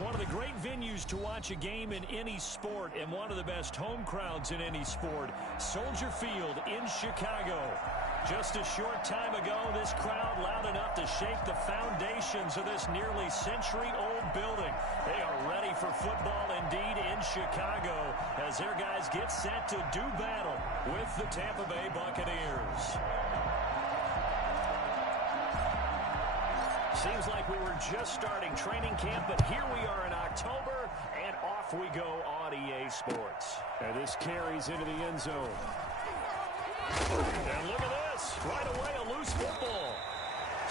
One of the great venues to watch a game in any sport and one of the best home crowds in any sport, Soldier Field in Chicago. Just a short time ago, this crowd loud enough to shake the foundations of this nearly century-old building. They are ready for football indeed in Chicago as their guys get set to do battle with the Tampa Bay Buccaneers. Seems like we were just starting training camp, but here we are in October, and off we go on EA Sports. And this carries into the end zone. And look at this. Right away, a loose football.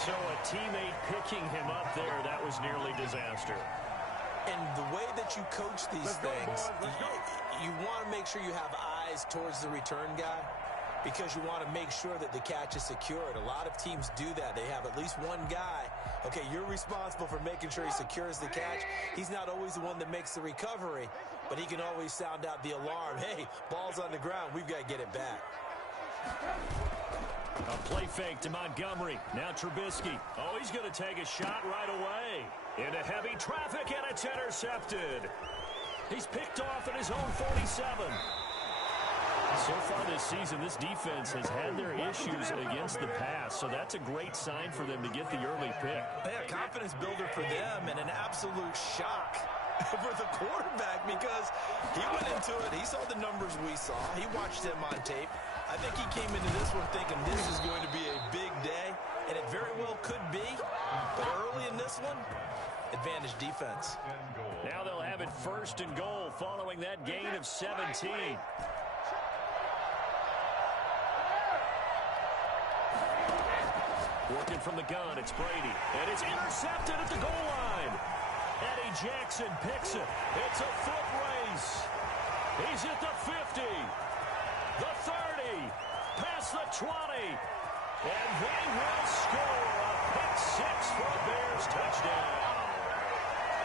So a teammate picking him up there, that was nearly disaster. And the way that you coach these things, you want to make sure you have eyes towards the return guy because you want to make sure that the catch is secured. A lot of teams do that. They have at least one guy. Okay, you're responsible for making sure he secures the catch. He's not always the one that makes the recovery, but he can always sound out the alarm. Hey, ball's on the ground. We've got to get it back. A play fake to Montgomery. Now Trubisky. Oh, he's going to take a shot right away. Into heavy traffic, and it's intercepted. He's picked off at his own 47. So far this season, this defense has had their issues against the pass, so that's a great sign for them to get the early pick. Yeah, confidence builder for them and an absolute shock for the quarterback because he went into it. He saw the numbers we saw. He watched them on tape. I think he came into this one thinking this is going to be a big day, and it very well could be. But early in this one, advantage defense. Now they'll have it 1st and goal following that gain of 17. Working from the gun, it's Brady. And it's intercepted at the goal line. Eddie Jackson picks it. It's a foot race. He's at the 50. The 30. Past the 20. And they will score a pick six for a Bears touchdown.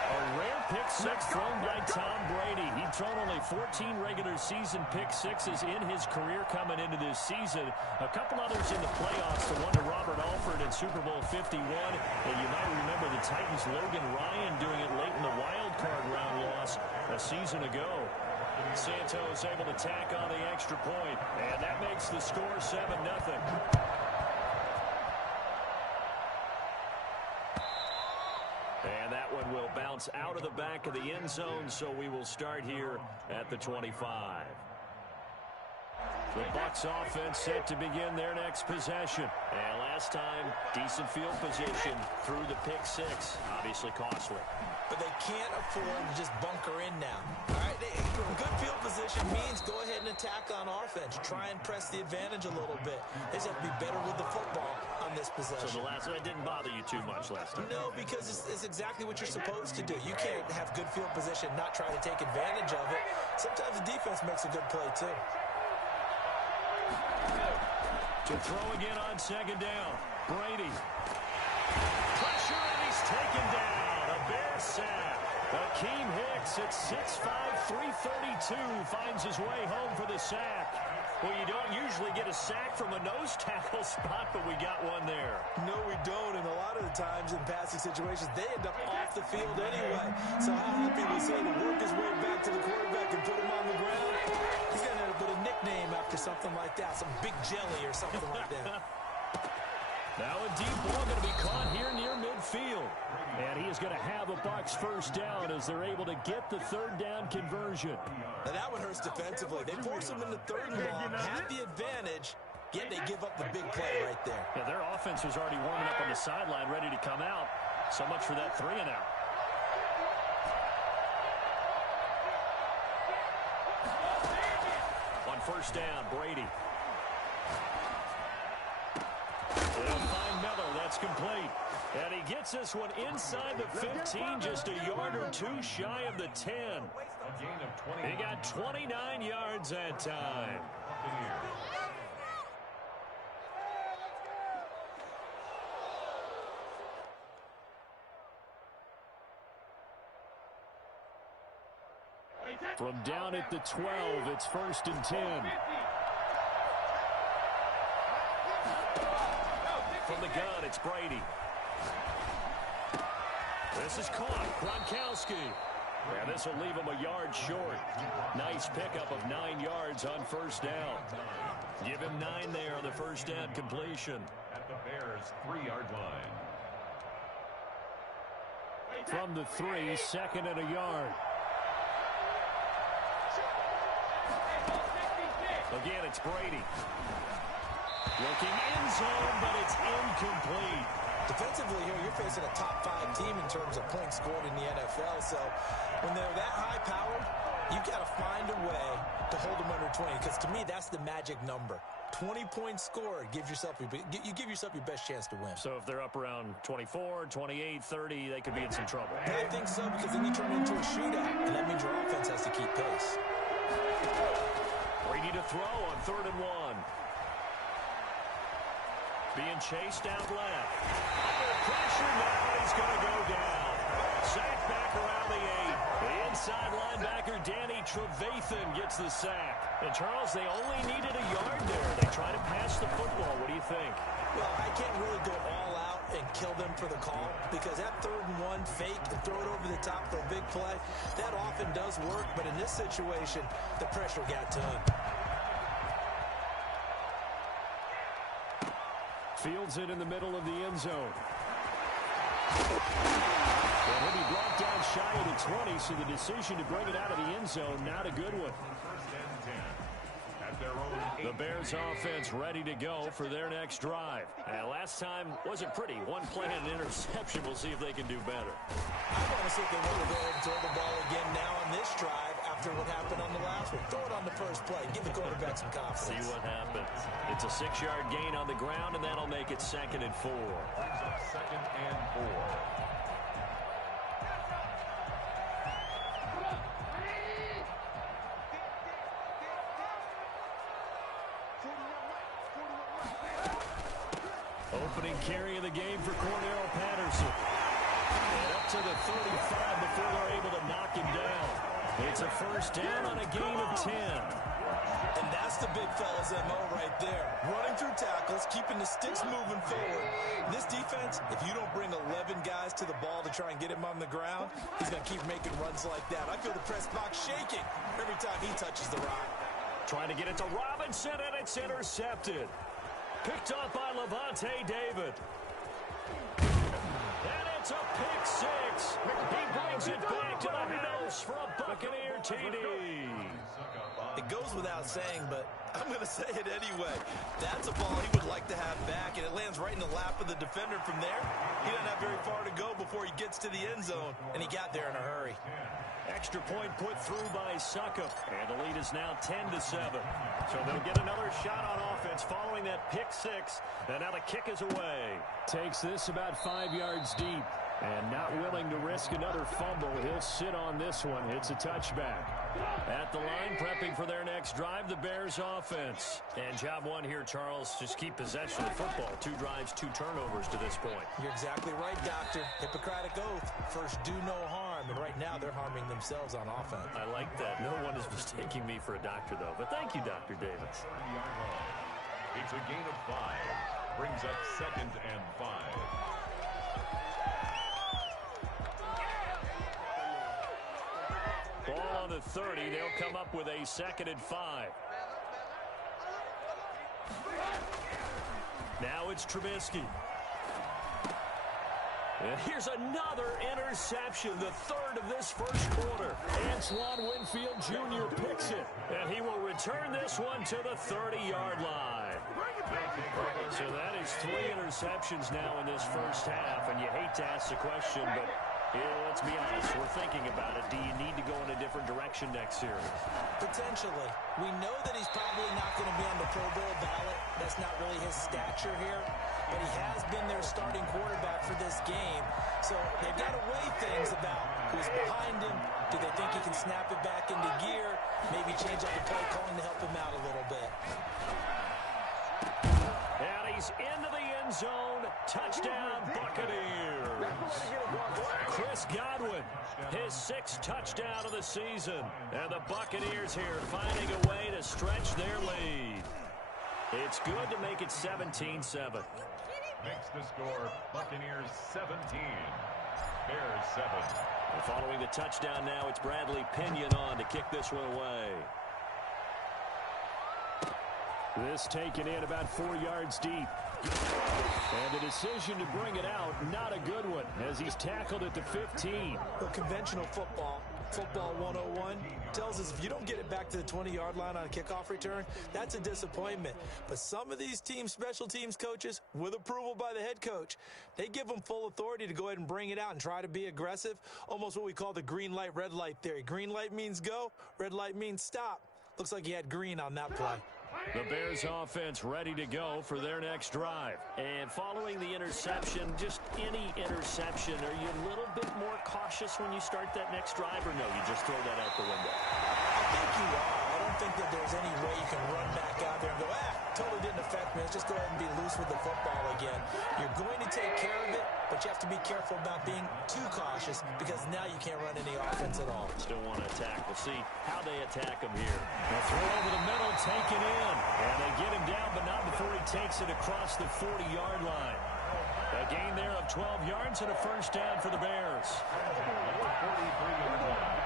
A rare pick six thrown by Tom Brady. He'd thrown only 14 regular season pick sixes in his career coming into this season. A couple others in the playoffs, the one to Robert Alford in Super Bowl 51. And you might remember the Titans' Logan Ryan doing it late in the wild card round loss a season ago. Santos able to tack on the extra point, and that makes the score 7-0. And that one will bounce out of the back of the end zone, so we will start here at the 25. The Bucs offense set to begin their next possession. And last time, decent field position through the pick six. Obviously costly. But they can't afford to just bunker in now. All right, good field position means go ahead and attack on offense. Try and press the advantage a little bit. They just have to be better with the football on this possession. So the last one didn't bother you too much last time? No, because it's exactly what you're supposed to do. You can't have good field position, not try to take advantage of it. Sometimes the defense makes a good play, too. To throw again on 2nd down. Brady. Pressure, and he's taken down. A Bears sack. Akeem Hicks at 6'5", 332 finds his way home for the sack. Well, you don't usually get a sack from a nose tackle spot, but we got one there. No, we don't, and a lot of the times in passing situations, they end up off the field anyway. So how happy was he to work his way back to the quarterback and put him on the ground? He's going to end up with a nickname after something like that, some Big Jelly or something like that. Now a deep ball going to be caught here near midfield. And he is going to have a Bucs 1st down as they're able to get the 3rd down conversion. Now that one hurts defensively. They force him into 3rd and long, have the advantage, yet they give up the big play right there. Yeah, their offense was already warming up on the sideline, ready to come out. So much for that 3 and out. On 1st down, Brady. They'll find Miller. That's complete. And he gets this one inside the 15, just a yard or two shy of the 10. He got 29 yards that time. From down at the 12, it's 1st and 10. From the gun, it's Brady. This is caught. Gronkowski. And this will leave him a yard short. Nice pickup of 9 yards on first down. Give him 9 there on the first down completion. At the Bears' 3-yard line. From the 3, second and a yard. Again, it's Brady. Looking end zone, but it's incomplete. Defensively here, you're facing a top 5 team in terms of points scored in the NFL. So when they're that high-powered, you've got to find a way to hold them under 20. Because to me, that's the magic number. 20 points scored, you give yourself your best chance to win. So if they're up around 24, 28, 30, they could be in some trouble. I think so, because then you turn it into a shootout, and that means your offense has to keep pace. Brady to throw on 3rd and 1. Being chased out left. Under pressure now, he's going to go down. Sack back around the 8. The inside linebacker, Danny Trevathan, gets the sack. And, Charles, they only needed a yard there. They try to pass the football. What do you think? Well, I can't really go all out and kill them for the call, because that 3rd and 1 fake and throw it over the top for a big play, that often does work. But in this situation, the pressure got to him. Fields it in the middle of the end zone. And he'll be brought down shy of the 20, so the decision to bring it out of the end zone, not a good one. First and 10. At their own 8. The Bears offense ready to go for their next drive. And last time wasn't pretty. One play and an interception. We'll see if they can do better. I want to see if they want to go ahead and throw the ball again now on this drive after what happened on the last one. Throw it on the first play. Give the quarterback some confidence. See what happens. It's a 6-yard gain on the ground, and that'll make it 2nd and 4. Brings up 2nd and 4. Opening carry of the game for Cordarrelle Patterson. And up to the 35 before they're able to knock him down. It's a first down on a gain of 10. And that's the big fella's MO right there. Running through tackles, keeping the sticks moving forward. This defense, if you don't bring 11 guys to the ball to try and get him on the ground, he's going to keep making runs like that. I feel the press box shaking every time he touches the rock. Trying to get it to Robinson, and it's intercepted. Picked up by Levante David. And it's a pick 6. He brings it back to the house for a Buccaneer TD. It goes without saying, but I'm going to say it anyway. That's a ball he would like to have back, and it lands right in the lap of the defender from there. He doesn't have very far to go before he gets to the end zone, and he got there in a hurry. Extra point put through by Succop, and the lead is now 10-7. So they'll get another shot on offense following that pick 6, and now the kick is away. Takes this about 5 yards deep, and not willing to risk another fumble. He'll sit on this one. It's a touchback. At the line, prepping for their next drive, the Bears offense. And job 1 here, Charles, just keep possession of the football. 2 drives, 2 turnovers to this point. You're exactly right, Doctor. Hippocratic oath. First, do no harm. And right now, they're harming themselves on offense. I like that. No one is mistaking me for a doctor, though. But thank you, Dr. Davis. It's a gain of 5. Brings up 2nd and 5. Ball on the 30. They'll come up with a 2nd and 5. Now it's Trubisky. And here's another interception, the 3rd of this first quarter. Antoine Winfield Jr. picks it. And he will return this one to the 30-yard line. So that is 3 interceptions now in this first half. And you hate to ask the question, but let's be honest, we're thinking about it. Do you need to go in a different direction next series? Potentially. We know that he's probably not going to be on the Pro Bowl ballot. That's not really his stature here. But he has been their starting quarterback for this game. So they've got to weigh things about who's behind him. Do they think he can snap it back into gear? Maybe change up the play calling to help him out a little bit. And he's into the end zone. Touchdown, Buccaneers. Chris Godwin, his 6th touchdown of the season. And the Buccaneers here finding a way to stretch their lead. It's good to make it 17-7. Makes the score Buccaneers 17. Bears 7. And following the touchdown now, it's Bradley Pinion on to kick this one away. This taken in about 4 yards deep. And the decision to bring it out, not a good one, as he's tackled at the 15. The conventional football 101, tells us if you don't get it back to the 20-yard line on a kickoff return, that's a disappointment. But some of these teams, special teams coaches, with approval by the head coach, they give them full authority to go ahead and bring it out and try to be aggressive, almost what we call the green light, red light theory. Green light means go, red light means stop. Looks like he had green on that play. The Bears offense ready to go for their next drive. And following the interception, just any interception, are you a little bit more cautious when you start that next drive, or no, you just throw that out the window? I think you are. I don't think that there's any way you can run back out there and go, totally didn't affect me. Let's just go ahead and be loose with the football again. You're going to take care of it, but you have to be careful about being too cautious because now you can't run any offense at all. Still want to attack. We'll see how they attack him here. The throw over the middle, taken in. And they get him down, but not before he takes it across the 40-yard line. A gain there of 12 yards and a first down for the Bears. Number 43 on the line.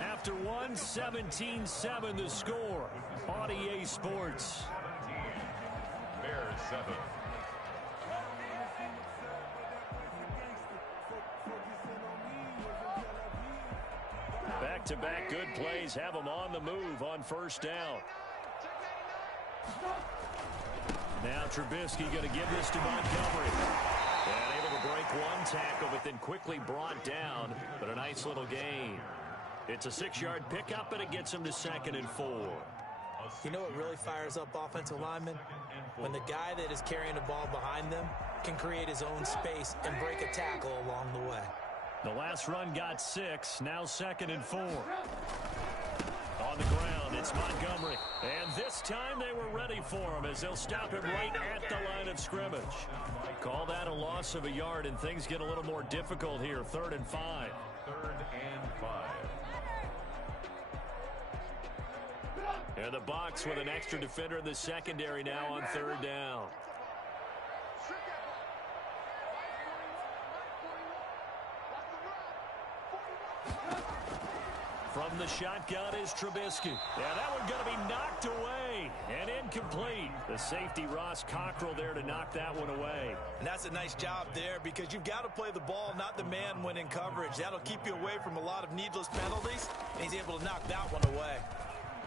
After 17-7 the score on EA Sports. Bears 7. Back-to-back good plays have them on the move on first down. Now Trubisky going to give this to Montgomery. And able to break one tackle, but then quickly brought down. But a nice little gain. It's a 6-yard pickup, and it gets him to 2nd and 4. You know what really fires up offensive linemen? When the guy that is carrying the ball behind them can create his own space and break a tackle along the way. The last run got 6, now 2nd and 4. On the ground, it's Montgomery. And this time they were ready for him as they'll stop him right at the line of scrimmage. Call that a loss of a yard, and things get a little more difficult here. 3rd and 5. 3rd and 5. And the Bucs with an extra defender in the secondary now on 3rd down. From the shotgun is Trubisky. Yeah, that one going to be knocked away and incomplete. The safety, Ross Cockrell, there to knock that one away. And that's a nice job there because you've got to play the ball, not the man when in coverage. That'll keep you away from a lot of needless penalties, and he's able to knock that one away.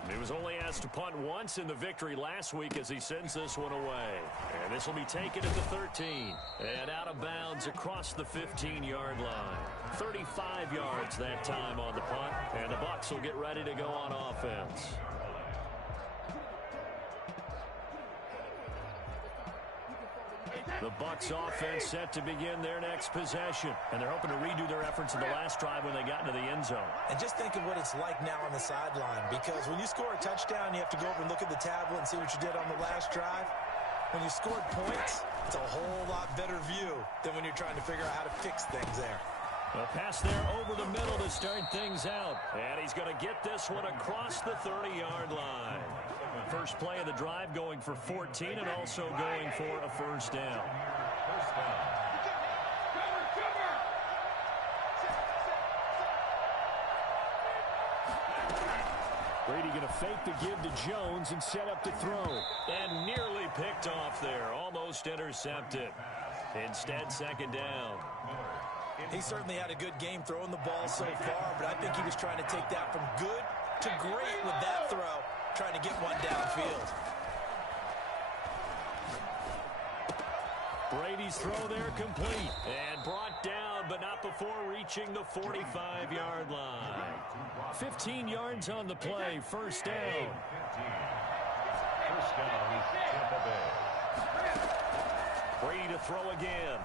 He was only asked to punt once in the victory last week as he sends this one away. And this will be taken at the 13. And out of bounds across the 15-yard line. 35 yards that time on the punt. And the Bucs will get ready to go on offense. The Bucs offense set to begin their next possession. And they're hoping to redo their efforts in the last drive when they got into the end zone. And just think of what it's like now on the sideline. Because when you score a touchdown, you have to go over and look at the tablet and see what you did on the last drive. When you scored points, it's a whole lot better view than when you're trying to figure out how to fix things there. A pass there over the middle to start things out. And he's going to get this one across the 30-yard line. First play of the drive going for 14 and also going for a first down. Brady going to fake the give to Jones and set up to throw. And nearly picked off there. Almost intercepted. Instead, second down. He certainly had a good game throwing the ball so far, but I think he was trying to take that from good to great with that throw, trying to get one downfield. Brady's throw there complete and brought down, but not before reaching the 45-yard line. 15 yards on the play, first down. First down, Tampa Bay. Brady to throw again.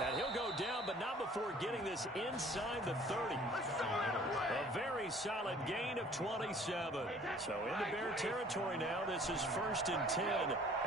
And he'll go down, but not before getting this inside the 30. A very solid gain of 27. So into Bear territory now. This is 1st and 10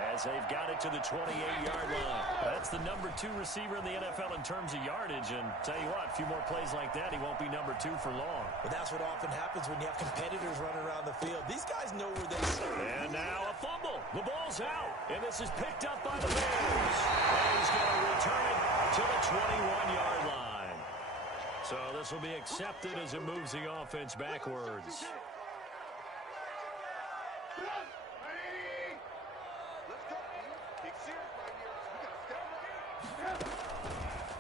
as they've got it to the 28-yard line. That's the number 2 receiver in the NFL in terms of yardage. And tell you what, a few more plays like that, he won't be number 2 for long. But that's what often happens when you have competitors running around the field. These guys know where they sit. And now a fumble. The ball's out. And this is picked up by the Bears. And he's going to return it to the 21-yard line. So this will be accepted as it moves the offense backwards.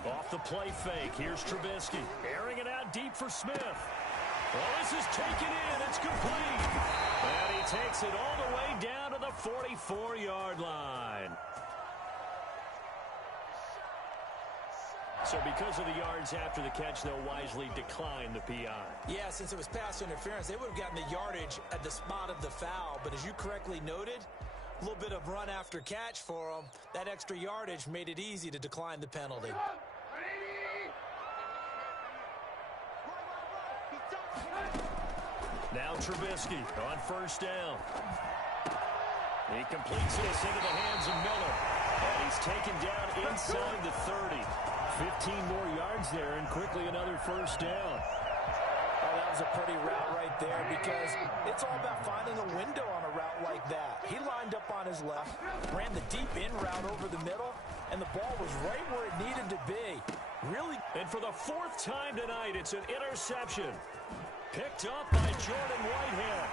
Off the play fake. Here's Trubisky. Airing it out deep for Smith. Well, this is taken in. It's complete. And he takes it all the way down to the 44-yard line. So because of the yards after the catch, they'll wisely decline the PI. Yeah, since it was pass interference, they would have gotten the yardage at the spot of the foul. But as you correctly noted, a little bit of run after catch for them. That extra yardage made it easy to decline the penalty. Now Trubisky on 1st down. He completes this into the hands of Miller. And he's taken down inside the 30. 15 more yards there, and quickly another 1st down. Oh, that was a pretty route right there because it's all about finding a window on a route like that. He lined up on his left, ran the deep in route over the middle, and the ball was right where it needed to be. Really. And for the 4th time tonight, it's an interception. Picked up by Jordan Whitehead.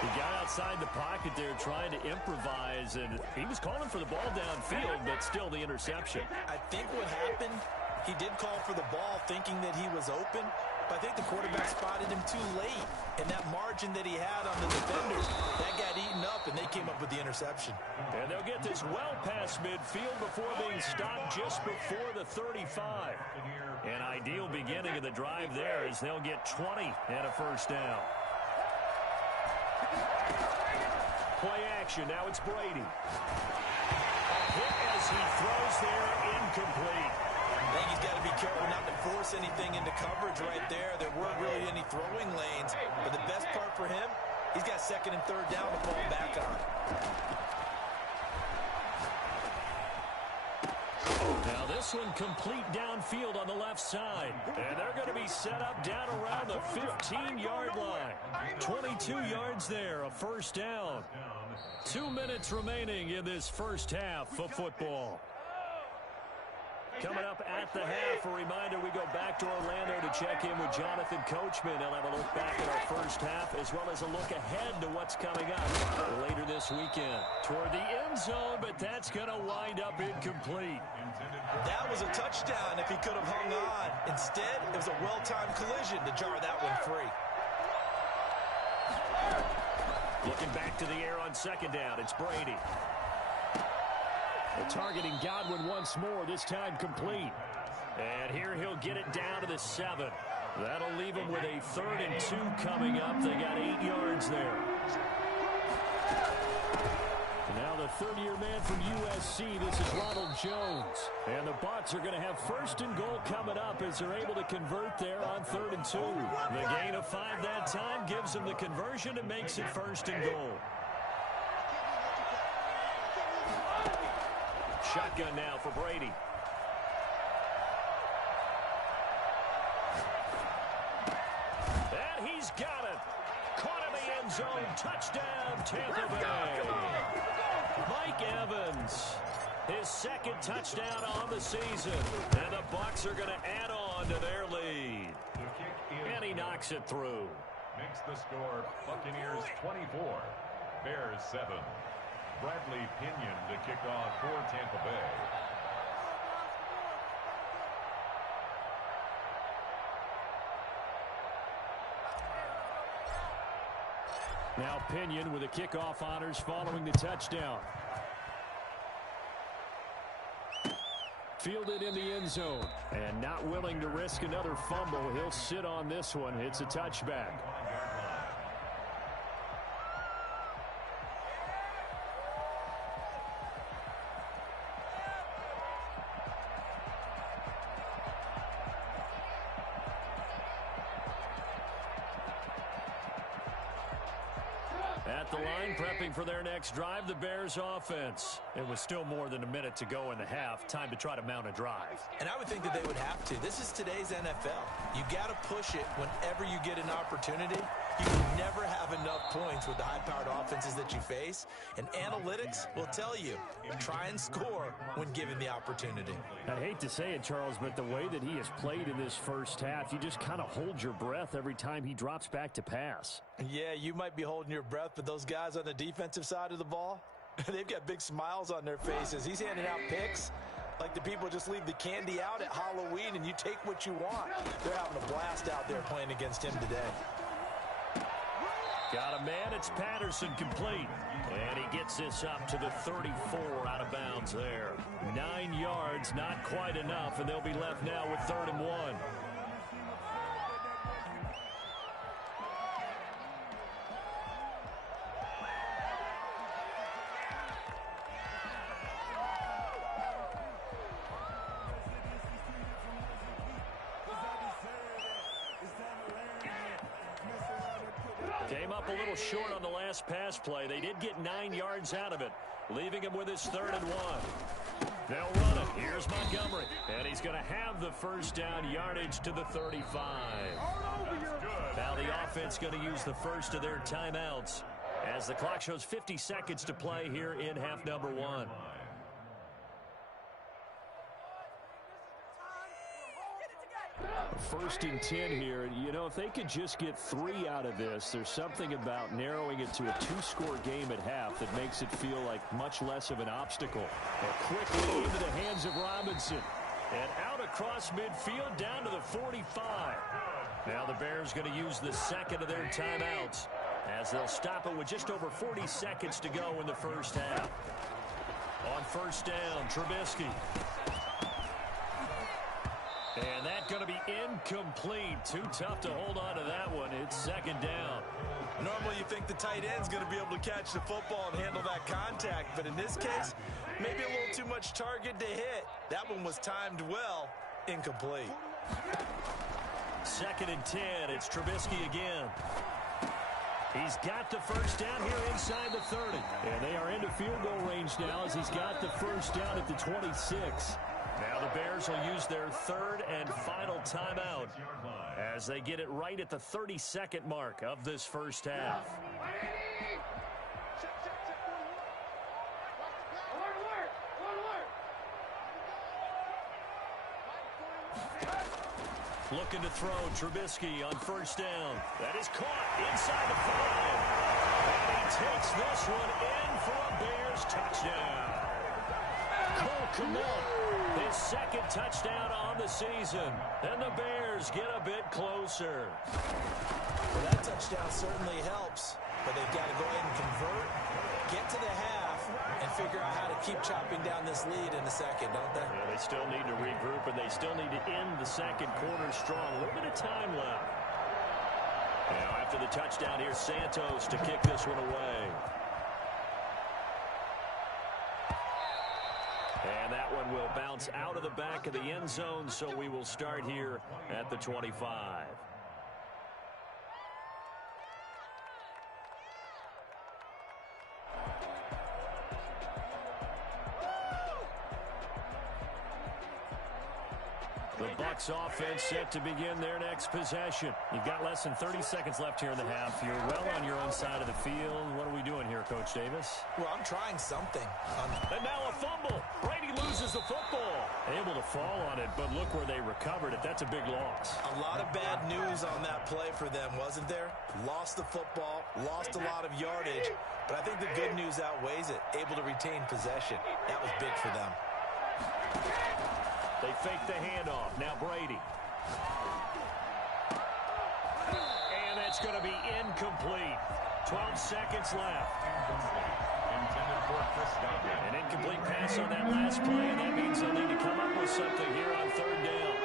He got outside the pocket there trying to improvise, and he was calling for the ball downfield, but still the interception. I think what happened, he did call for the ball thinking that he was open, but I think the quarterback spotted him too late. And that margin that he had on the defenders, that got eaten up, and they came up with the interception. And they'll get this well past midfield before being stopped just before the 35. An ideal beginning of the drive there as they'll get 20 and a 1st down. Play action. Now it's Brady. A hit as he throws there, incomplete. I think he's got to be careful not to force anything into coverage right there. There weren't really any throwing lanes. But the best part for him, he's got 2nd and 3rd down to fall back on. Now this one complete downfield on the left side. And they're going to be set up down around the 15-yard line. 22 yards there, a 1st down. 2 minutes remaining in this 1st half of football. Coming up at the half, a reminder, we go back to Orlando to check in with Jonathan Coachman. He'll have a look back at our 1st half as well as a look ahead to what's coming up later this weekend. Toward the end zone, but that's going to wind up incomplete. That was a touchdown if he could have hung on. Instead, it was a well-timed collision to jar that one free. Looking back to the air on 2nd down, it's Brady. Targeting Godwin once more, this time complete. And here he'll get it down to the 7. That'll leave him with a 3rd and 2 coming up. They got 8 yards there. And now the 3rd-year man from USC, this is Ronald Jones. And the Bucs are going to have 1st and goal coming up as they're able to convert there on 3rd and 2. The gain of 5 that time gives them the conversion and makes it 1st and goal. Shotgun now for Brady. And he's got it. Caught in the end zone. Touchdown, Tampa Bay. Mike Evans, his 2nd touchdown on the season. And the Bucs are going to add on to their lead. And he knocks it through. Makes the score Buccaneers 24, Bears 7. Bradley Pinion to kick off for Tampa Bay. Now Pinion with the kickoff honors following the touchdown. Fielded in the end zone. And not willing to risk another fumble. He'll sit on this one. It's a touchback. At the line, prepping for their next drive, the Bears offense. It was still more than a minute to go in the half. Time to try to mount a drive. And I would think that they would have to. This is today's NFL. You got to push it whenever you get an opportunity. You can never have enough points with the high-powered offenses that you face. And analytics will tell you, try and score when given the opportunity. I hate to say it, Charles, but the way that he has played in this first half, you just kind of hold your breath every time he drops back to pass. Yeah, you might be holding your breath, but those guys on the defensive side of the ball, they've got big smiles on their faces. He's handing out picks like the people just leave the candy out at Halloween and you take what you want. They're having a blast out there playing against him today. Got a man, it's Patterson, complete. And he gets this up to the 34 out of bounds there. 9 yards, not quite enough, and they'll be left now with 3rd and 1. Came up a little short on the last pass play. They did get 9 yards out of it, leaving him with his 3rd and 1. They'll run it. Here's Montgomery. And he's going to have the first down, yardage to the 35. Now the offense going to use the first of their timeouts as the clock shows 50 seconds to play here in half number 1. First and 10 here. You know, if they could just get 3 out of this, there's something about narrowing it to a 2-score game at half that makes it feel like much less of an obstacle. And quickly into the hands of Robinson. And out across midfield down to the 45. Now the Bears going to use the second of their timeouts as they'll stop it with just over 40 seconds to go in the first half. On first down, Trubisky. And that's going to be incomplete. Too tough to hold on to that one. It's 2nd down. Normally you think the tight end's going to be able to catch the football and handle that contact. But in this case, maybe a little too much target to hit. That one was timed well. Incomplete. 2nd and 10. It's Trubisky again. He's got the first down here inside the 30. And they are into field goal range now as he's got the first down at the 26. Now the Bears will use their 3rd and final timeout as they get it right at the 32nd mark of this first half. Looking to throw, Trubisky on first down. That is caught inside the 5. And he takes this one in for a Bears touchdown. Cole Kmet, his 2nd touchdown on the season. And the Bears get a bit closer. Well, that touchdown certainly helps, but they've got to go ahead and convert, get to the half, and figure out how to keep chopping down this lead in the second, don't they? Yeah, they still need to regroup, and they still need to end the second quarter strong. A little bit of time left. Now, after the touchdown, here's Santos to kick this one away. And that one will bounce out of the back of the end zone, so we will start here at the 25. The Bucs offense set to begin their next possession. You've got less than 30 seconds left here in the half. You're well on your own side of the field. What are we doing here, Coach Davis? Well, I'm trying something. And now a fumble. Brady loses the football. Able to fall on it, but look where they recovered it. That's a big loss. A lot of bad news on that play for them, wasn't there? Lost the football, lost a lot of yardage, but I think the good news outweighs it. Able to retain possession. That was big for them. They fake the handoff. Now Brady. And that's going to be incomplete. 12 seconds left. An incomplete pass on that last play, and that means they'll need to come up with something here on 3rd down.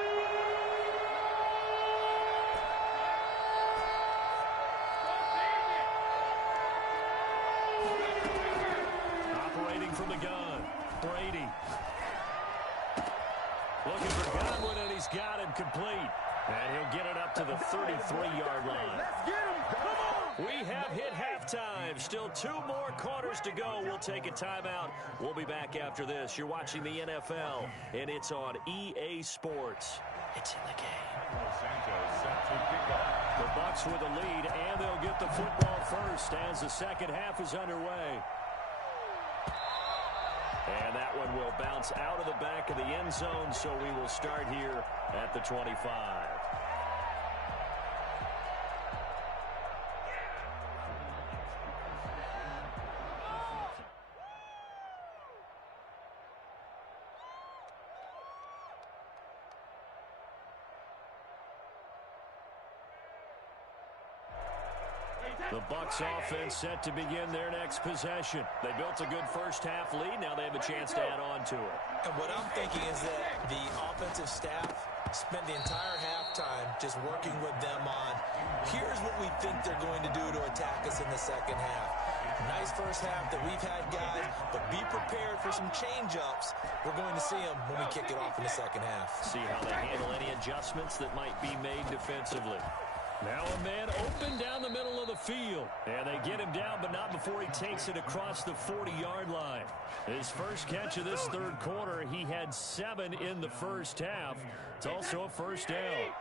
Operating from the gun, Brady. Looking for Godwin, and he's got him complete. And he'll get it up to the 33-yard line. Let's get him. Come on. We have hit halftime. Still 2 more quarters to go. We'll take a timeout. We'll be back after this. You're watching the NFL, and it's on EA Sports. It's in the game. The Bucs with the lead, and they'll get the football first as the second half is underway. And that one will bounce out of the back of the end zone, so we will start here at the 25. The Bucs offense set to begin their next possession. They built a good first-half lead. Now they have a chance to add on to it. And what I'm thinking is that the offensive staff spent the entire halftime just working with them on, here's what we think they're going to do to attack us in the second half. Nice first half that we've had, guys, but be prepared for some change-ups. We're going to see them when we kick it off in the second half. See how they handle any adjustments that might be made defensively. Now a man open down the middle of the field. And they get him down, but not before he takes it across the 40-yard line. His first catch of this third quarter, he had 7 in the first half. It's also a first down.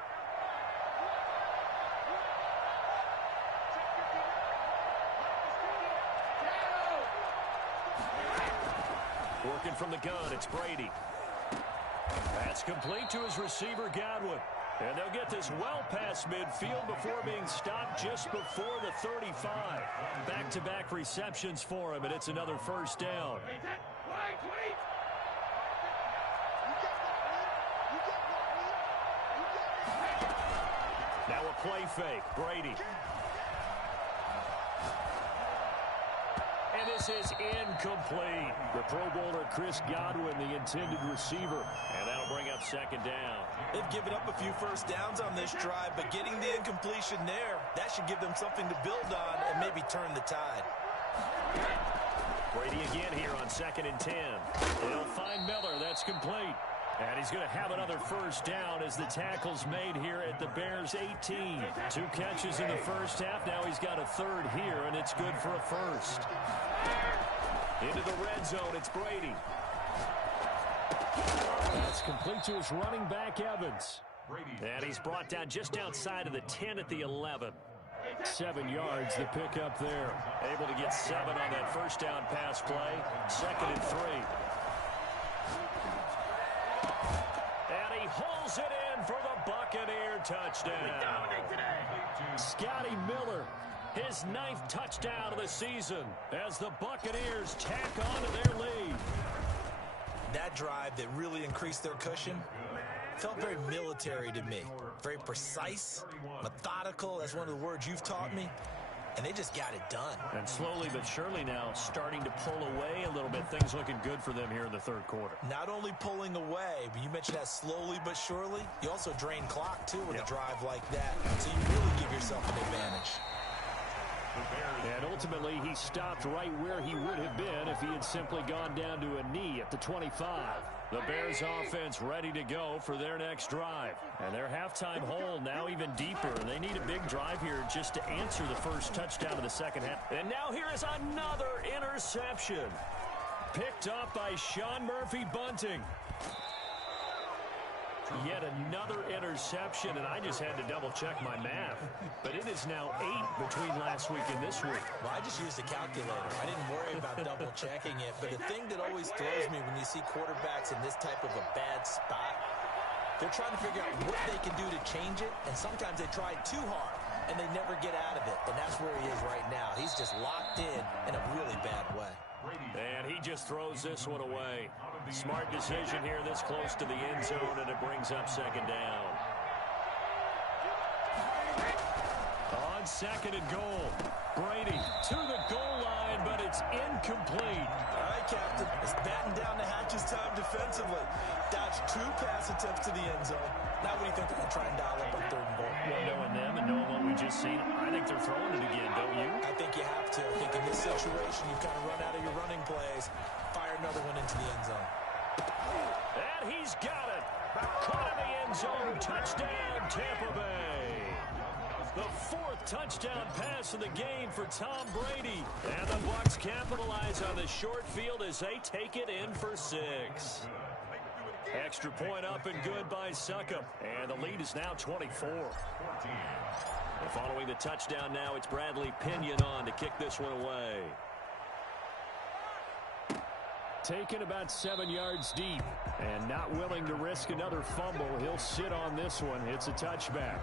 Working from the gun, it's Brady. That's complete to his receiver, Godwin. And they'll get this well past midfield before being stopped just before the 35. Back-to-back receptions for him, and it's another first down. Now a play fake. Brady. And this is incomplete. The Pro Bowler Chris Godwin, the intended receiver. And that'll bring up second down. They've given up a few first downs on this drive, but getting the incompletion there, that should give them something to build on and maybe turn the tide. Brady again here on 2nd and 10. They'll find Miller. That's complete. And he's going to have another first down as the tackle's made here at the Bears' 18. 2 catches in the first half. Now he's got a third here, and it's good for a first. Into the red zone, it's Brady. That's complete to his running back, Evans. And he's brought down just outside of the 10 at the 11. 7 yards, the pickup there. Able to get 7 on that first down pass play. 2nd and 3. And he hauls it in for the Buccaneer touchdown. Scotty Miller, his 9th touchdown of the season as the Buccaneers tack on to their lead. That drive that really increased their cushion felt very military to me. Very precise, methodical. That's one of the words you've taught me. And they just got it done. And slowly but surely now starting to pull away a little bit. Things looking good for them here in the third quarter. Not only pulling away, but you mentioned that slowly but surely. You also drain clock, too, with a drive like that. So you really give yourself an advantage. And ultimately, he stopped right where he would have been if he had simply gone down to a knee at the 25. The Bears offense ready to go for their next drive. And their halftime hole now even deeper. They need a big drive here just to answer the first touchdown of the second half. And now here is another interception. Picked up by Sean Murphy-Bunting. Yet another interception, and I just had to double-check my math. But it is now 8 between last week and this week. Well, I just used a calculator. I didn't worry about double-checking it. But the thing that always throws me when you see quarterbacks in this type of a bad spot, they're trying to figure out what they can do to change it, and sometimes they try too hard, and they never get out of it. And that's where he is right now. He's just locked in a really bad way. And he just throws this one away. Smart decision here this close to the end zone, and it brings up second down. On 2nd and goal, Brady to the goal line, but it's incomplete. All right, Captain. It's batten down the hatches time defensively. Dodged 2 pass attempts to the end zone. Now what do you think they're going to try and dial up on 3rd and goal? Well, knowing them and knowing what we just seen, I think they're throwing it again, don't you? I think you have to. I think in this situation, you kind of run out of your running plays, fire another one into the end zone. And he's got it. Caught in the end zone. Touchdown, Tampa Bay. The 4th touchdown pass of the game for Tom Brady. And the Bucs capitalize on the short field as they take it in for 6. Extra point up and good by Succop. And the lead is now 24. And following the touchdown now, it's Bradley Pinion on to kick this one away. Taken about 7 yards deep and not willing to risk another fumble. He'll sit on this one. It's a touchback.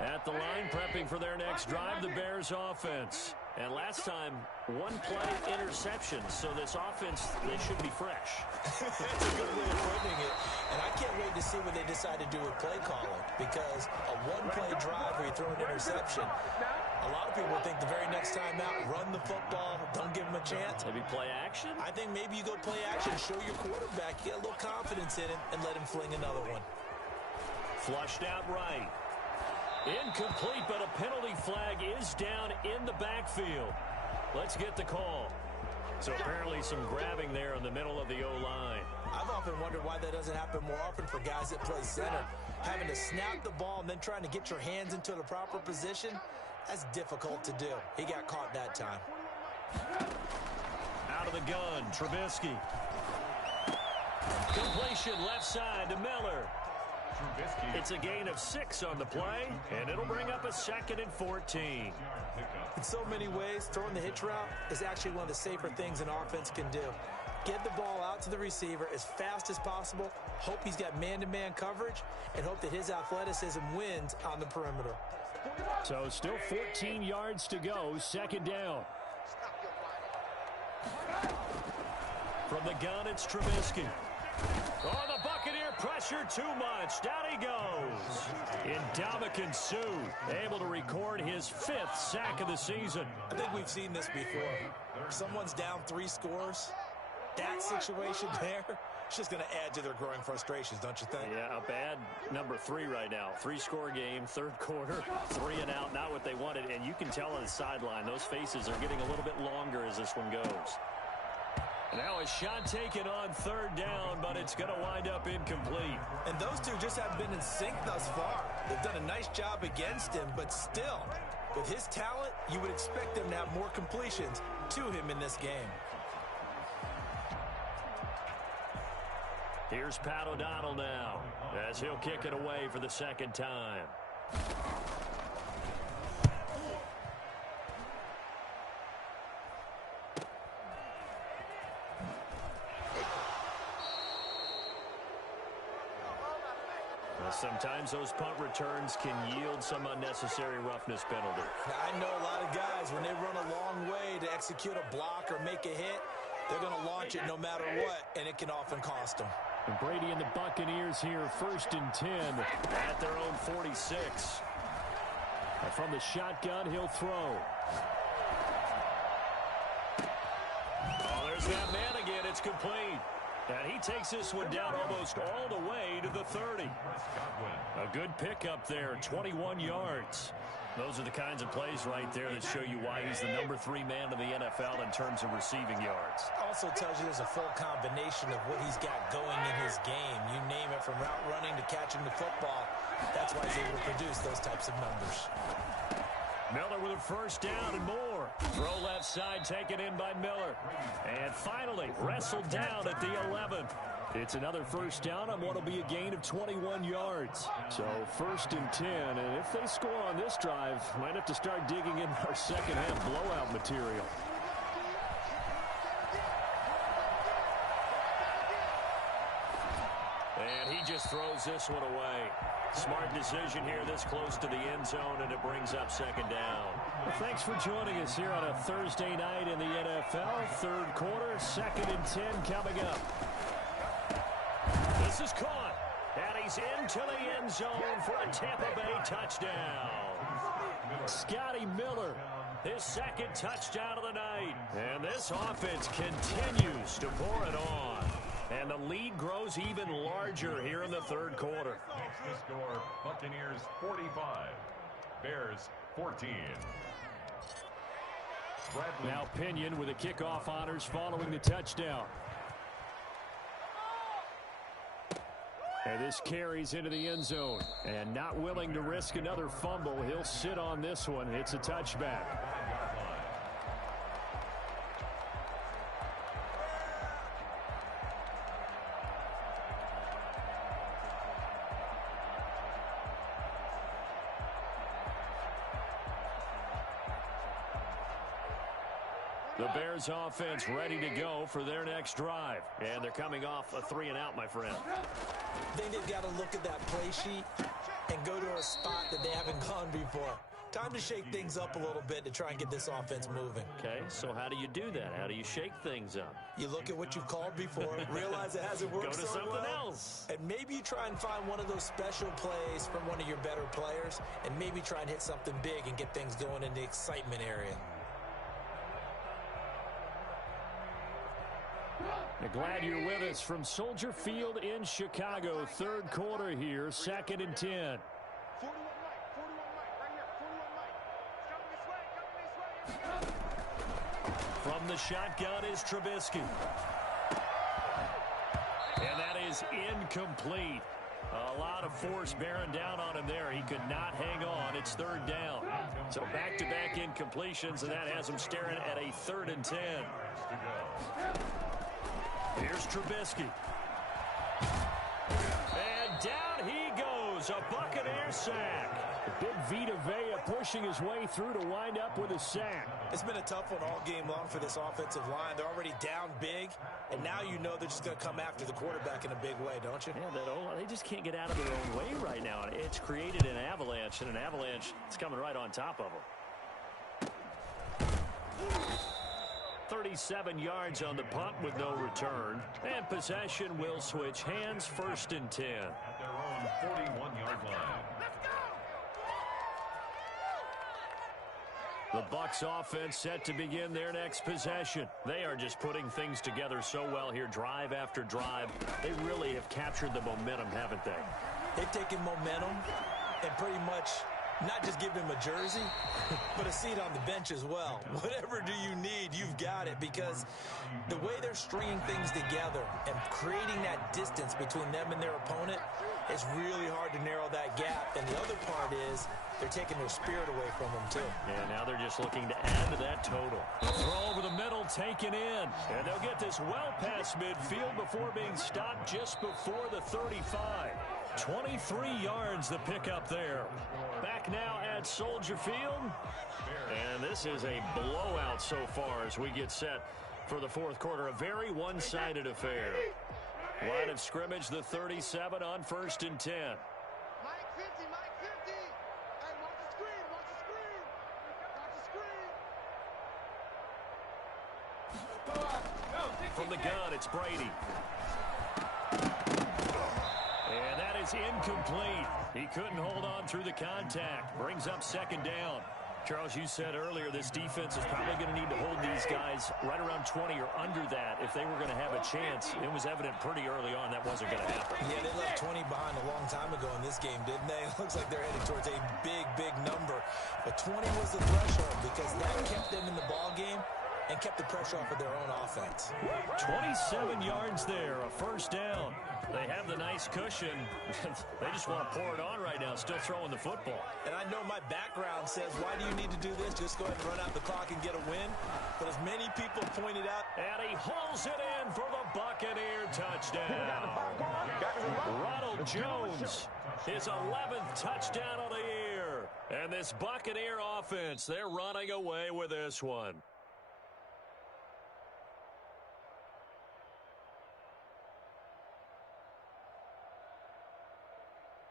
At the line, prepping for their next drive, the Bears offense. And last time, 1 play interception, so this offense, they should be fresh. That's a good way of putting it. And I can't wait to see what they decide to do with play calling, because a 1-play drive where you throw an interception, a lot of people think the very next time out, run the football, don't give them a chance. Maybe play action? I think maybe you go play action, show your quarterback, get a little confidence in him, and let him fling another one. Flushed out right. Incomplete, but a penalty flag is down in the backfield. Let's get the call. So apparently some grabbing there in the middle of the O-line. I've often wondered why that doesn't happen more often for guys that play center. Having to snap the ball and then trying to get your hands into the proper position, that's difficult to do. He got caught that time. Out of the gun, Trubisky. Completion left side to Miller. It's a gain of 6 on the play, and it'll bring up a 2nd and 14. In so many ways, throwing the hitch route is actually one of the safer things an offense can do. Get the ball out to the receiver as fast as possible, hope he's got man-to-man coverage, and hope that his athleticism wins on the perimeter. So still 14 yards to go, 2nd down. From the gun, it's Trubisky. Oh, the Buccaneer pressure too much. Down he goes. Ndamukong Suh able to record his 5th sack of the season. I think we've seen this before. Someone's down 3 scores. That situation there, it's just going to add to their growing frustrations, don't you think? Yeah, a bad number 3 right now. 3-score game, 3rd quarter, 3 and out, not what they wanted. And you can tell on the sideline, those faces are getting a little bit longer as this one goes. Now a shot taken on 3rd down, but it's going to wind up incomplete. And those two just haven't been in sync thus far. They've done a nice job against him, but still, with his talent, you would expect them to have more completions to him in this game. Here's Pat O'Donnell now, as he'll kick it away for the 2nd time. Sometimes those punt returns can yield some unnecessary roughness penalty. Now, I know a lot of guys, when they run a long way to execute a block or make a hit, they're going to launch it no matter what, and it can often cost them. And Brady and the Buccaneers here, 1st and 10 at their own 46. And from the shotgun, he'll throw. Oh, there's that man again. It's complete. And he takes this one down almost all the way to the 30. A good pickup there, 21 yards. Those are the kinds of plays right there that show you why he's the number 3 man in the NFL in terms of receiving yards. Also tells you there's a full combination of what he's got going in his game. You name it, from route running to catching the football. That's why he's able to produce those types of numbers. Miller with a 1st down and more. Throw left side taken in by Miller. And finally wrestled down at the 11th. It's another 1st down on what will be a gain of 21 yards. So 1st and 10. And if they score on this drive, might have to start digging in our 2nd half blowout material. And he just throws this one away. Smart decision here this close to the end zone, and it brings up 2nd down. Well, thanks for joining us here on a Thursday night in the NFL. 3rd quarter, 2nd and 10 coming up. This is caught, and he's into the end zone for a Tampa Bay touchdown. Scotty Miller, his 2nd touchdown of the night. And this offense continues to pour it on. And the lead grows even larger here in the 3rd quarter. The score, Buccaneers 45, Bears 14. Bradley. Now Pinion with the kickoff honors following the touchdown. And this carries into the end zone. And not willing to risk another fumble, he'll sit on this one. It's a touchback. The Bears offense ready to go for their next drive. And they're coming off a 3-and-out, my friend. I think they've got to look at that play sheet and go to a spot that they haven't gone before. Time to shake things up a little bit to try and get this offense moving. Okay, so how do you do that? How do you shake things up? You look at what you've called before, realize it hasn't worked so well. Go to something else. And maybe you try and find one of those special plays from one of your better players, and maybe try and hit something big and get things going in the excitement area. Glad you're with us from Soldier Field in Chicago. Third quarter here, 2nd and 10. 41 Mike, right here, 41 Mike. It's coming this way, Here we go. From the shotgun is Trubisky. And that is incomplete. A lot of force bearing down on him there. He could not hang on. It's 3rd down. So back-to-back incompletions, and that has him staring at a 3rd and 10. Here's Trubisky. And down he goes. A Buccaneer sack. Big Vita Vea pushing his way through to wind up with a sack. It's been a tough one all game long for this offensive line. They're already down big, and now you know they're just going to come after the quarterback in a big way, don't you? Yeah, they just can't get out of their own way right now. It's created an avalanche, and an avalanche is coming right on top of them. 37 yards on the punt with no return. And possession will switch hands, 1st and 10. At their own 41-yard line. The Bucs offense set to begin their next possession. They are just putting things together so well here, drive after drive. They really have captured the momentum, haven't they? They've taken momentum and pretty much not just give him a jersey, but a seat on the bench as well. Whatever do you need, you've got it, because the way they're stringing things together and creating that distance between them and their opponent, it's really hard to narrow that gap. And the other part is they're taking their spirit away from them, too. Yeah, now they're just looking to add to that total. Throw over the middle, taken in. And they'll get this well past midfield before being stopped just before the 35. 23 yards the pickup there. Back now at Soldier Field. And this is a blowout so far as we get set for the 4th quarter. A very one-sided affair. Line of scrimmage, the 37 on 1st and 10. Mike 50, Mike 50. Hey, watch the screen, watch the screen. Watch the screen. From the gun, it's Brady. And that is incomplete. He couldn't hold on through the contact. Brings up 2nd down. Charles, you said earlier this defense is probably going to need to hold these guys right around 20 or under that if they were going to have a chance. It was evident pretty early on that wasn't going to happen. Yeah, they left 20 behind a long time ago in this game, didn't they? It looks like they're heading towards a big, big number. But 20 was the threshold because that kept them in the ball game and kept the pressure off of their own offense. 27 yards there, a 1st down. They have the nice cushion. They just want to pour it on right now, still throwing the football. And I know my background says, why do you need to do this? Just go ahead and run out the clock and get a win. But as many people pointed out. And he hauls it in for the Buccaneer touchdown. Ronald Jones, his 11th touchdown of the year. And this Buccaneer offense, they're running away with this one.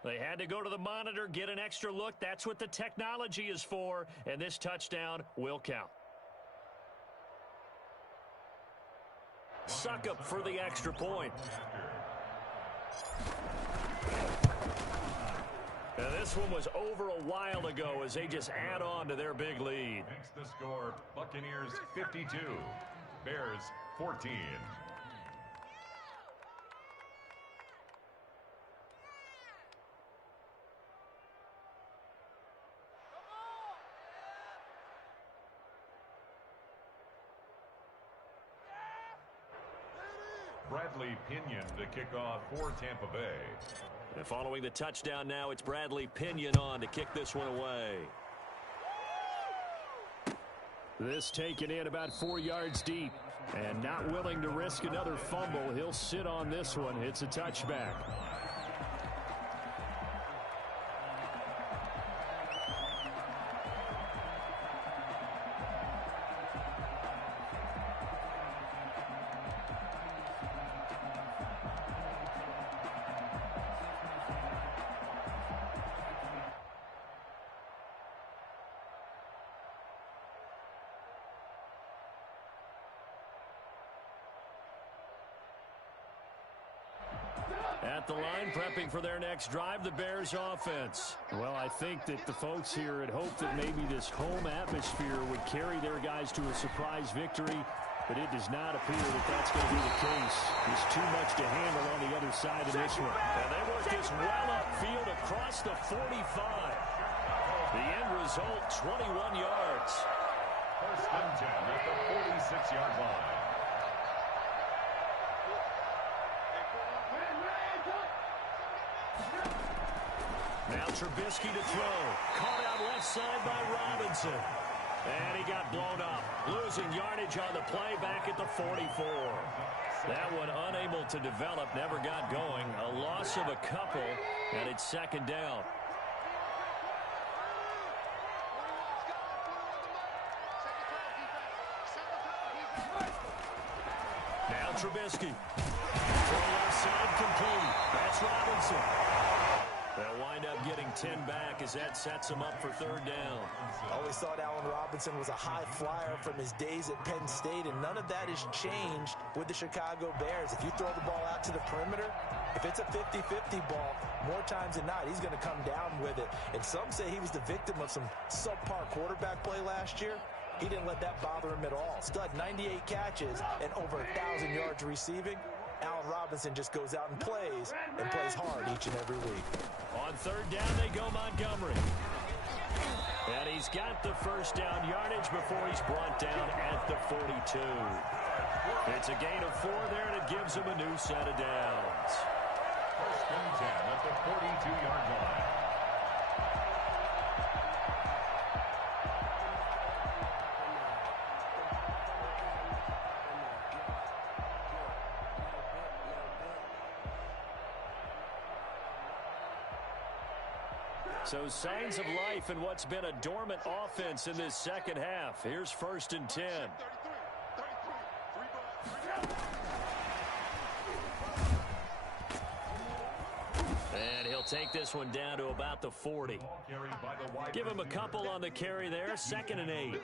They had to go to the monitor, get an extra look. That's what the technology is for, and this touchdown will count. Succop for the extra point. And this one was over a while ago as they just add on to their big lead. Makes the score Buccaneers 52, Bears 14. Bradley Pinion to kick off for Tampa Bay. And following the touchdown now, it's Bradley Pinion on to kick this one away. This taken in about 4 yards deep. And not willing to risk another fumble. He'll sit on this one. It's a touchback. At the line, prepping for their next drive, the Bears offense. Well, I think that the folks here had hoped that maybe this home atmosphere would carry their guys to a surprise victory, but it does not appear that that's going to be the case. There's too much to handle on the other side of this one. And they work this well upfield across the 45. The end result, 21 yards. First and 10 at the 46-yard line. Now Trubisky to throw. Caught out left side by Robinson. And he got blown up. Losing yardage on the play back at the 44. That one unable to develop, never got going. A loss of a couple, and it's second down. Now Trubisky. Throw left side complete. That's Robinson. They'll wind up getting 10 back as that sets them up for third down. Always thought Allen Robinson was a high flyer from his days at Penn State, and none of that has changed with the Chicago Bears. If you throw the ball out to the perimeter, if it's a 50-50 ball, more times than not, he's going to come down with it. And some say he was the victim of some subpar quarterback play last year. He didn't let that bother him at all. Stud, 98 catches and over 1,000 yards receiving. Allen Robinson just goes out and plays hard each and every week. On third down, they go Montgomery. And he's got the first down yardage before he's brought down at the 42. It's a gain of 4 there, and it gives him a new set of downs. First and 10 at the 42-yard line. So signs of life in what's been a dormant offense in this second half. Here's first and 10. And he'll take this one down to about the 40. Give him a couple on the carry there. Second and 8.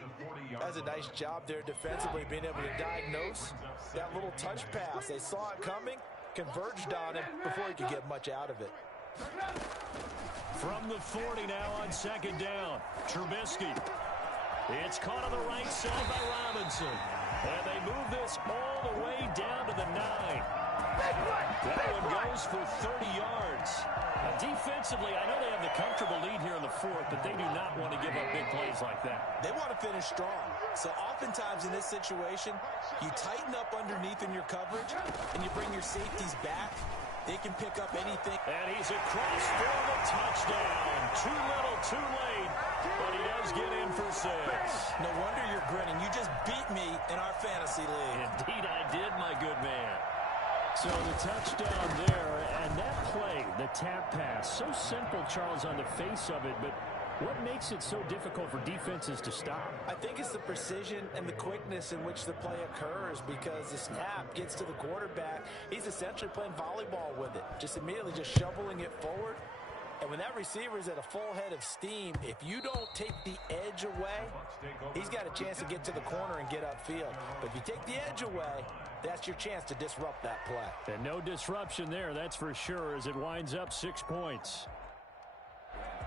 That's a nice job there defensively, being able to diagnose that little touch pass. They saw it coming, converged on him before he could get much out of it. From the 40 now on second down. Trubisky. It's caught on the right side by Robinson. And they move this all the way down to the 9. That one goes for 30 yards. Now, defensively, I know they have the comfortable lead here in the 4th, but they do not want to give up big plays like that. They want to finish strong. So oftentimes in this situation, you tighten up underneath in your coverage, and you bring your safeties back. They can pick up anything. And he's across for the touchdown. Too little, too late. But he does get in for 6. No wonder you're grinning. You just beat me in our fantasy league. Indeed I did, my good man. So the touchdown there, and that play, the tap pass, so simple, Charles, on the face of it, but what makes it so difficult for defenses to stop? I think it's the precision and the quickness in which the play occurs, because the snap gets to the quarterback. He's essentially playing volleyball with it, just immediately just shoveling it forward. And when that receiver is at a full head of steam, if you don't take the edge away, he's got a chance to get to the corner and get upfield. But if you take the edge away, that's your chance to disrupt that play. And no disruption there, that's for sure, as it winds up 6 points.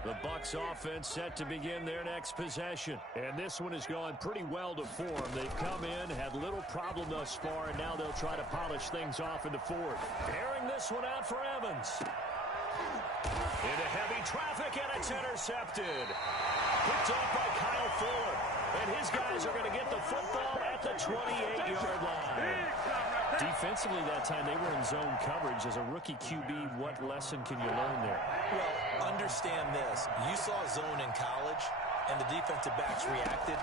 The Bucs offense set to begin their next possession. And this one has gone pretty well to form. They've come in, had little problem thus far, and now they'll try to polish things off in the 4th. Airing this one out for Evans. Into heavy traffic, and it's intercepted. Picked off by Kyle Fuller. And his guys are going to get the football at the 28-yard line. Defensively that time, they were in zone coverage. As a rookie QB, what lesson can you learn there? Well, understand this. You saw zone in college, and the defensive backs reacted,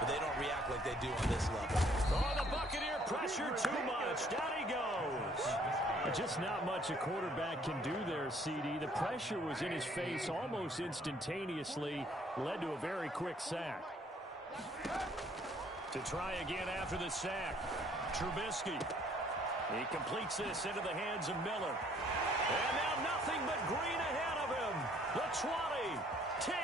but they don't react like they do on this level. Oh, the Buccaneer pressure too much. Down he goes. Just not much a quarterback can do there, CD. The pressure was in his face almost instantaneously, led to a very quick sack. To try again after the sack, Trubisky. He completes this into the hands of Miller. And now nothing but green ahead of him. The 20, 10,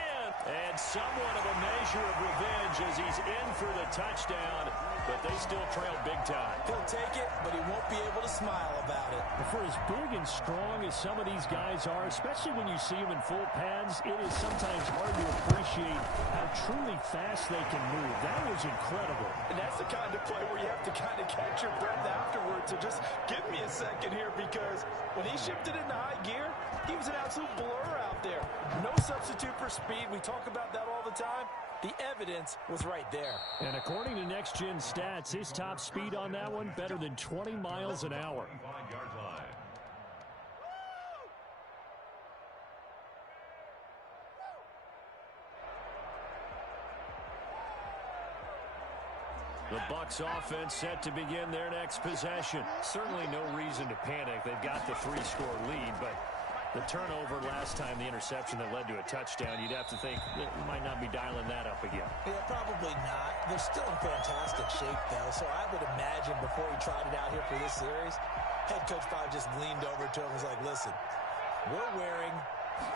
and somewhat of a measure of revenge as he's in for the touchdown, but they still trail big time. He'll take it, but he won't be able to smile about it. For as big and strong as some of these guys are, especially when you see them in full pads, it is sometimes hard to appreciate how truly fast they can move. That was incredible. And that's the kind of play where you have to kind of catch your breath afterwards. So just give me a second here, because when he shifted into high gear, he was an absolute blur out there. No substitute for speed. We talk about that all the time. The evidence was right there. And according to Next Gen Stats, his top speed on that one, better than 20 miles an hour. 25-yard line. The Bucs offense set to begin their next possession. Certainly no reason to panic. They've got the 3-score lead, but the turnover last time, the interception that led to a touchdown, you'd have to think that we might not be dialing that up again. Yeah, probably not. They're still in fantastic shape, though, so I would imagine before he tried it out here for this series, head coach probably just leaned over to him and was like, listen, we're wearing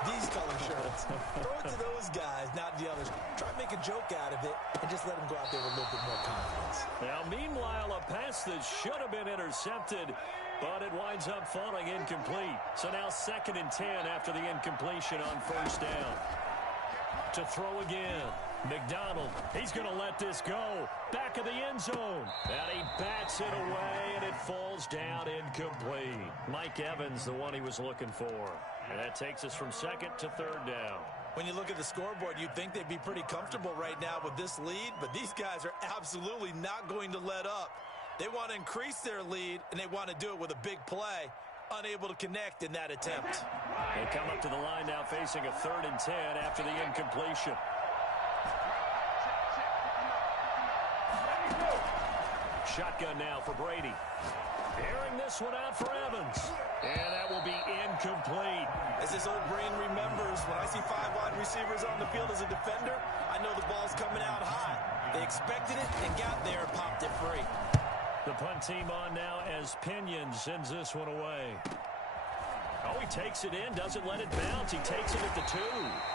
these color shirts. Throw it to those guys, not the others. Try to make a joke out of it and just let them go out there with a little bit more confidence. Now, meanwhile, a pass that should have been intercepted, but it winds up falling incomplete. So now 2nd and 10 after the incompletion on 1st down. To throw again. McDonald, he's going to let this go. Back of the end zone. And he bats it away, and it falls down incomplete. Mike Evans, the one he was looking for. And that takes us from 2nd to 3rd down. When you look at the scoreboard, you'd think they'd be pretty comfortable right now with this lead, but these guys are absolutely not going to let up. They want to increase their lead, and they want to do it with a big play. Unable to connect in that attempt. They come up to the line now facing a 3rd and 10 after the incompletion. Shotgun now for Brady. Airing this one out for Evans. And that will be incomplete. As this old brain remembers, when I see 5 wide receivers on the field as a defender, I know the ball's coming out high. They expected it and got there and popped it free. The punt team on now as Pinion sends this one away. Oh, he takes it in, doesn't let it bounce. He takes it at the 2.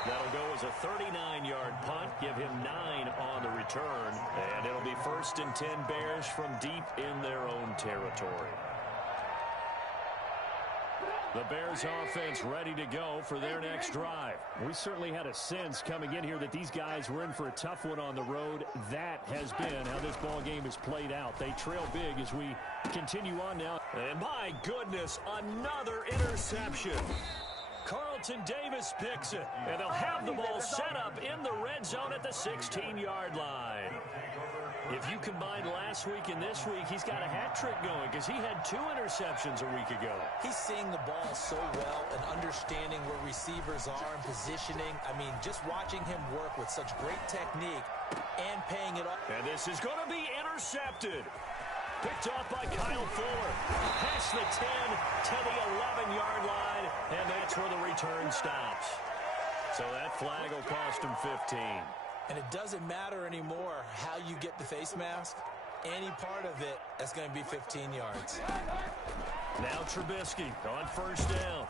That'll go as a 39-yard punt, give him 9 on the return. And it'll be 1st and 10 Bears from deep in their own territory. The Bears offense ready to go for their next drive. We certainly had a sense coming in here that these guys were in for a tough one on the road. That has been how this ball game has played out. They trail big as we continue on now. And my goodness, another interception. Carlton Davis picks it, and they'll have the ball set up in the red zone at the 16-yard line. If you combine last week and this week, he's got a hat trick going because he had 2 interceptions a week ago. He's seeing the ball so well and understanding where receivers are and positioning. I mean, just watching him work with such great technique and paying it off. And this is going to be intercepted. Picked off by Kyle Fuller. Past the 10 to the 11-yard line, and that's where the return stops. So that flag will cost him 15. And it doesn't matter anymore how you get the face mask. Any part of it, that's going to be 15 yards. Now Trubisky on 1st down.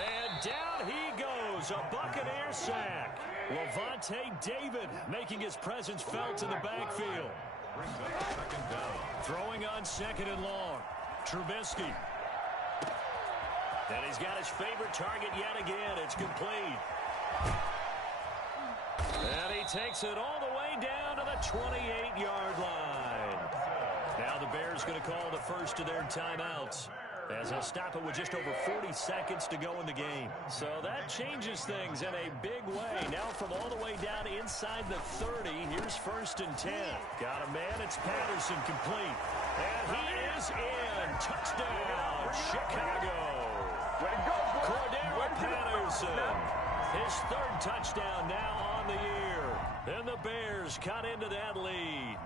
And down he goes. A Buccaneer sack. Levante David making his presence felt in the backfield. Brings up 2nd down. Throwing on 2nd and long. Trubisky. And he's got his favorite target yet again. It's complete. And he takes it all the way down to the 28-yard line. Now the Bears going to call the first of their timeouts. as he'll stop it with just over 40 seconds to go in the game. So that changes things in a big way. Now from all the way down inside the 30, here's 1st and 10. Got a man, it's Patterson, complete. And he is in. Touchdown, Chicago. Cordero Patterson, his 3rd touchdown now on the year. And the Bears cut into that lead.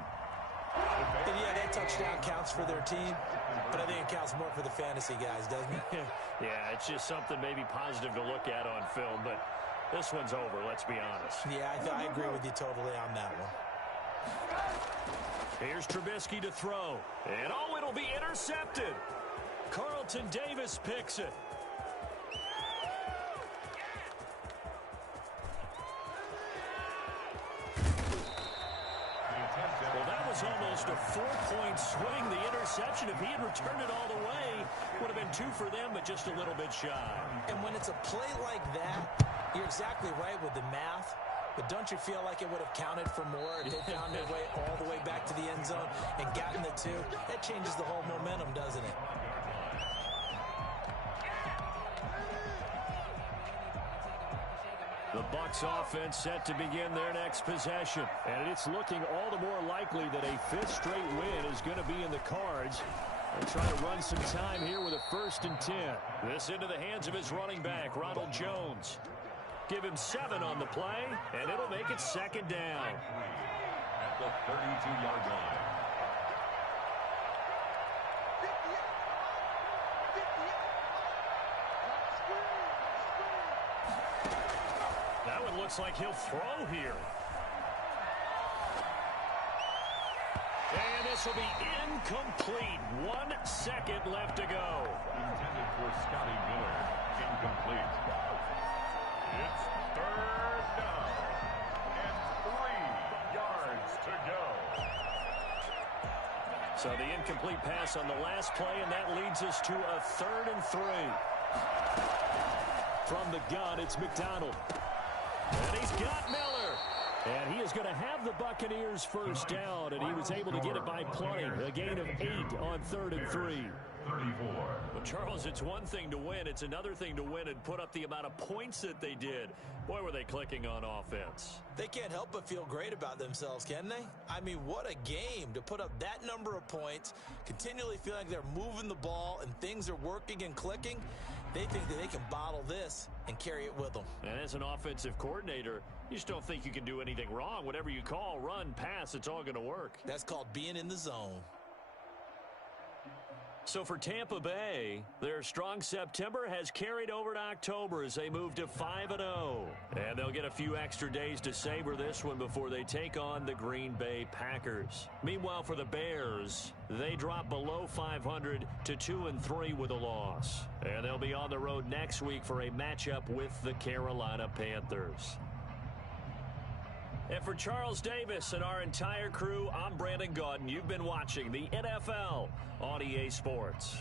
And yeah, that touchdown counts for their team, but I think it counts more for the fantasy guys, doesn't it? Yeah, it's just something maybe positive to look at on film, but this one's over, let's be honest. Yeah, I agree with you totally on that one. Here's Trubisky to throw. And oh, it'll be intercepted. Carlton Davis picks it. Well, that was almost a 4-point swing. The interception, if he had returned it all the way, would have been 2 for them, but just a little bit shy. And when it's a play like that, you're exactly right with the math. But don't you feel like it would have counted for more if they found their way all the way back to the end zone and gotten the 2? That changes the whole momentum, doesn't it? The Bucs offense set to begin their next possession. And it's looking all the more likely that a 5th straight win is going to be in the cards. They'll try to run some time here with a 1st and 10. This into the hands of his running back, Ronald Jones. Give him 7 on the play, and it'll make it 2nd down. At the 32-yard line. That one looks like he'll throw here. And this will be incomplete. 1 second left to go. Intended for Scotty Miller. Incomplete. It's 3rd down. And 3 yards to go. So the incomplete pass on the last play, and that leads us to a 3rd and 3. From the gun, it's McDonald. And he's got Miller. And he is going to have the Buccaneers 1st down, and he was able to get it by plenty. A gain of 8 on 3rd and 3. 34. Well, Charles, it's one thing to win. It's another thing to win and put up the amount of points that they did. Boy, were they clicking on offense. They can't help but feel great about themselves, can they? I mean, what a game to put up that number of points, continually feeling like they're moving the ball and things are working and clicking. They think that they can bottle this and carry it with them. And as an offensive coordinator, you just don't think you can do anything wrong. Whatever you call, run, pass, it's all going to work. That's called being in the zone. So for Tampa Bay, their strong September has carried over to October as they move to 5-0. And they'll get a few extra days to savor this one before they take on the Green Bay Packers. Meanwhile, for the Bears, they drop below 500 to 2-3 with a loss. And they'll be on the road next week for a matchup with the Carolina Panthers. And for Charles Davis and our entire crew, I'm Brandon Gaudin. You've been watching the NFL on EA Sports.